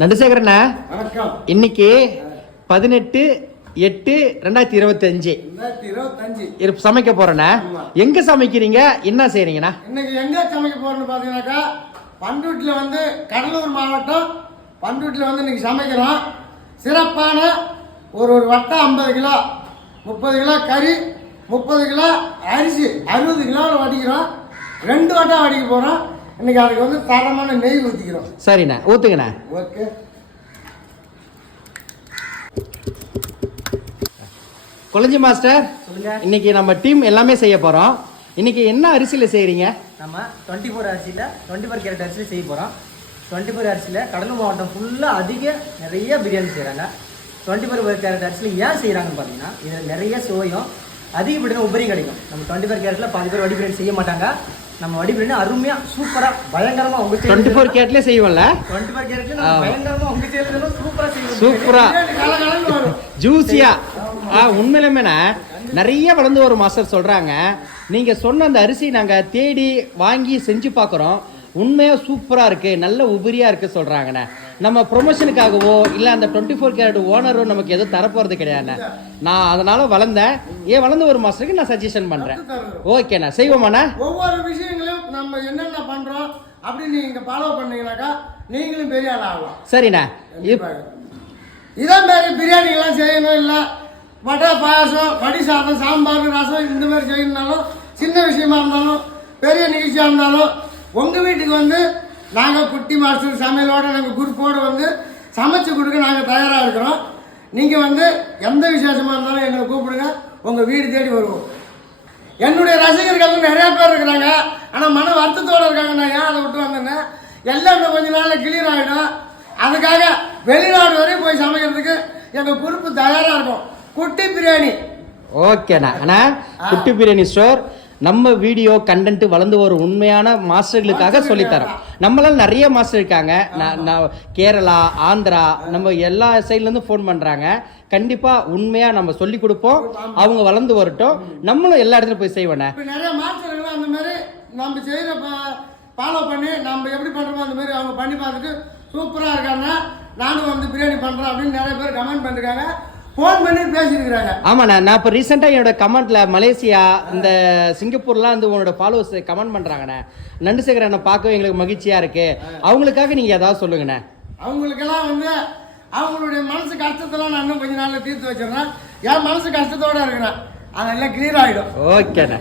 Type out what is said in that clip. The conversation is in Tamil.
நடுசேகரண்ணா இன்னைக்கு 18/8/2025 சமைக்க போறேண்ணா. எங்க சமைக்கிறீங்க, என்ன செய்றீங்கண்ணா? இன்னைக்கு எங்க சமைக்க போறோம்னு பாத்தீங்கன்னாக்கா பண்ருட்டில வந்து கடலூர் மாவட்டம் பண்ருட்டில வந்து இன்னைக்கு சமைக்கிறோம். சிறப்பான ஒரு வட்டம் 50 கிலோ 30 கிலோ கறி 30 கிலோ அரிசி 60 கிலோ வடிக்கிறோம். 2 வட்டம் வடிக்க போறோம். இன்னைக்கு அதுக்கு வந்து தரமான நெய் ஊற்றிக்கிறோம். சரிண்ணா, ஊற்றுங்கண்ணா. ஓகே. கொளஞ்சி மாஸ்டர், இன்னைக்கு நம்ம டீம் எல்லாமே செய்ய போகிறோம். இன்னைக்கு என்ன அரிசியில் செய்கிறீங்க? நம்ம 24 அரிசியில் 24 கேரட் அரிசியில் செய்ய போகிறோம். 24 அரிசியில் கடலூர் மாவட்டம் ஃபுல்லாக நிறைய பிரியாணி செய்கிறாங்க. 24 கேரட் அரிசியில் ஏன் செய்கிறாங்கன்னு பார்த்தீங்கன்னா இதில் நிறைய சுவையும் அதிகப்படியான உபரியும் கிடைக்கும். நம்ம 24 கேரட்டில் பாதி பேர் வடி பிரியாணி செய்ய மாட்டாங்க. நம்ம வடி பிரியாணி அருமையா சூப்பரா பயங்கரமா உங்க 24 கேரட்ல செய்வோம்ல. 24 கேரட்ல பயங்கரமா உங்க சேனல்ல சூப்பரா செய்வோம். சூப்பரா ஜூசியா. உண்மையிலுமேனா நிறைய வளர்ந்து ஒரு மாஸ்டர் சொல்றாங்க. நீங்க சொன்ன அந்த அரிசி நாங்க தேடி வாங்கி செஞ்சு பார்க்குறோம். உண்மையா சூப்பரா இருக்கு, நல்ல உபரியா இருக்கு சொல்றாங்கண்ணே. நம்ம ப்ரொமோஷனுக்காகவோ இல்ல அந்த 24 கேரட் ஓனரோ நமக்கு எதுவும் தரப்போறது கிடையாது. நான் அதனால வளர்ந்தேன். வளர்ந்த ஒரு மாஸ்டருக்கு நான் சஜஷன் பண்றேன். ஓகேண்ணா, செய்வோமாண்ணா? ஒவ்வொரு விஷயங்களையும் நம்ம என்னென்ன பண்றோம் அப்படின்னு நீங்க ஃபாலோ பண்ணீங்கன்னாக்கா நீங்களும் பெரிய ஆள் ஆகலாம். சரிண்ணா. இதே மாதிரி பிரியாணி எல்லாம் செய்யணும், இல்ல வடை பாயாசம் வடி சாதம் சாம்பார் ரசம் இந்த மாதிரி செய்யணும்னாலும், சின்ன விஷயமா இருந்தாலும் பெரிய நிகழ்ச்சியா இருந்தாலும் உங்க வீட்டுக்கு வந்து நாங்கள் குட்டி மாஸ்டர் சமையலோட நாங்கள் குரூப்போடு வந்து சமைச்சு கொடுக்க நாங்கள் தயாராக இருக்கிறோம். நீங்கள் வந்து எந்த விசேஷமாக இருந்தாலும் எங்களை கூப்பிடுங்க, உங்கள் வீடு தேடி வருவோம். என்னுடைய ரசிகர்கள் நிறையா பேர் இருக்கிறாங்க, ஆனால் மன வருத்தத்தோடு இருக்காங்க. நான் ஏன் அதை விட்டு வந்தேன்னு எல்லாம் கொஞ்ச நாளில் கிளியர் ஆகிடும். அதுக்காக வெளிநாடு வரையும் போய் சமைக்கிறதுக்கு எங்கள் குரூப்பு தயாராக இருக்கும். குட்டி பிரியாணி. ஓகேண்ணா. அண்ணா, குட்டி பிரியாணி ஸ்டோர் நம்ம வீடியோ கண்டென்ட் வளர்ந்து ஒரு உண்மையான மாஸ்டர்களுக்காக சொல்லித்தரோம். நம்மளால நிறைய மாஸ்டர் இருக்காங்க. கேரளா, ஆந்திரா, நம்ம எல்லா சைட்லேருந்து ஃபோன் பண்ணுறாங்க. கண்டிப்பாக உண்மையாக நம்ம சொல்லி கொடுப்போம். அவங்க வளர்ந்து வரட்டும், நம்மளும் எல்லா இடத்துலையும் போய் செய்வோண்ணே. இப்போ நிறைய மாஸ்டர்கள் அந்த மாதிரி நம்ம செய்கிற ஃபாலோ பண்ணி நம்ம எப்படி பண்ணுறோமோ அந்த மாதிரி அவங்க பண்ணி பார்த்துட்டு சூப்பராக இருக்காங்க. நானும் வந்து பிரியாணி பண்ணுறேன் அப்படின்னு நிறைய பேர் கமெண்ட் பண்ணிருக்காங்க, ஃபோன் பண்ணி பேசியிருக்கிறாங்க. ஆமாண்ணா, நான் இப்போ ரீசெண்டாக என்னோட கமெண்ட்ல மலேசியா, இந்த சிங்கப்பூர்லாம் வந்து உன்னோட ஃபாலோவர்ஸ் கமெண்ட் பண்ணுறாங்கண்ணே. நண்டுசேகரனை பார்க்கவே எங்களுக்கு மகிழ்ச்சியாக இருக்கு. அவங்களுக்காக நீங்கள் ஏதாவது சொல்லுங்கண்ணே. அவங்களுக்கெல்லாம் வந்து அவங்களுடைய மனசு கஷ்டத்தெல்லாம் நான் இன்னும் கொஞ்ச நாளில் தீர்த்து வச்சிடறேன். என் மனசு கஷ்டத்தோடு இருக்கிறேன், அதெல்லாம் கிளியர் ஆகிடும். ஓகேண்ணே.